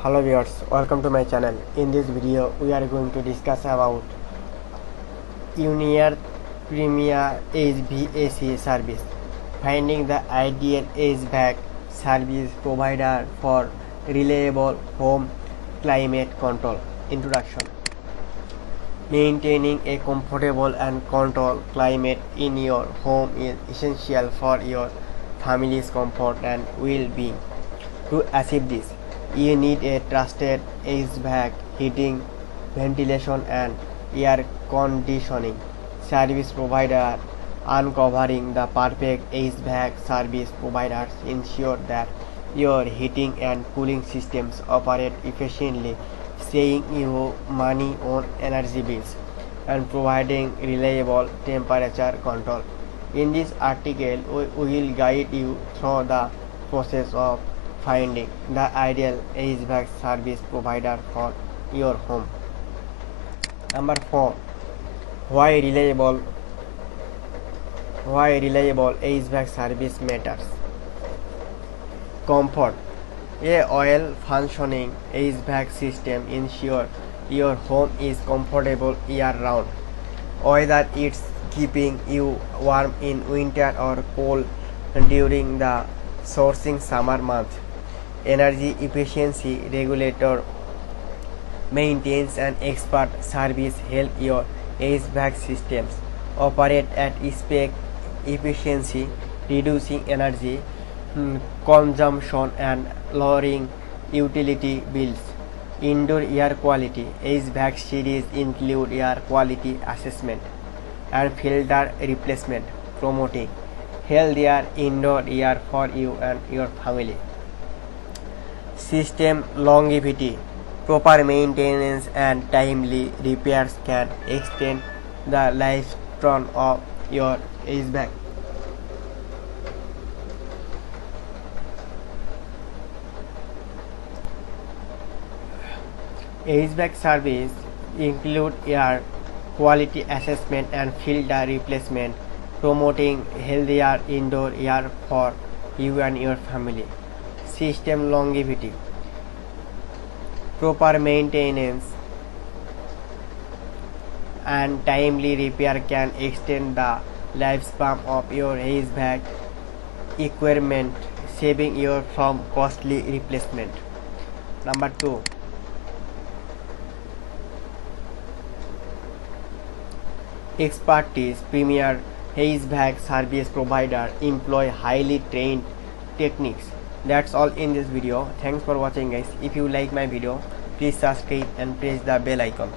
Hello viewers, welcome to my channel. In this video we are going to discuss about Unearth Premier HVAC service, finding the ideal HVAC service provider for reliable home climate control. Introduction. Maintaining a comfortable and controlled climate in your home is essential for your family's comfort and well-being. To achieve this, you need a trusted HVAC heating, ventilation and air conditioning service provider. Uncovering the perfect HVAC service providers ensure that your heating and cooling systems operate efficiently, saving you money on energy bills and providing reliable temperature control. In this article, we will guide you through the process of finding the ideal HVAC service provider for your home. Number 4. Why reliable HVAC service matters. Comfort. A well-functioning HVAC system ensures your home is comfortable year-round, whether it's keeping you warm in winter or cold during the scorching summer months. Energy efficiency regulator maintains an expert service help your HVAC systems operate at spec efficiency, reducing energy consumption and lowering utility bills. Indoor air quality. HVAC series include air quality assessment and filter replacement, promoting healthier indoor air for you and your family. System longevity. Proper maintenance and timely repairs can extend the lifespan of your HVAC. HVAC service include air quality assessment and filter replacement, promoting healthier indoor air for you and your family. System longevity. Proper maintenance and timely repair can extend the lifespan of your HVAC equipment, saving you from costly replacement. Number 2. Expertise. Premier HVAC service provider employ highly trained techniques. That's all in this video. Thanks for watching guys. If you like my video, please subscribe and press the bell icon.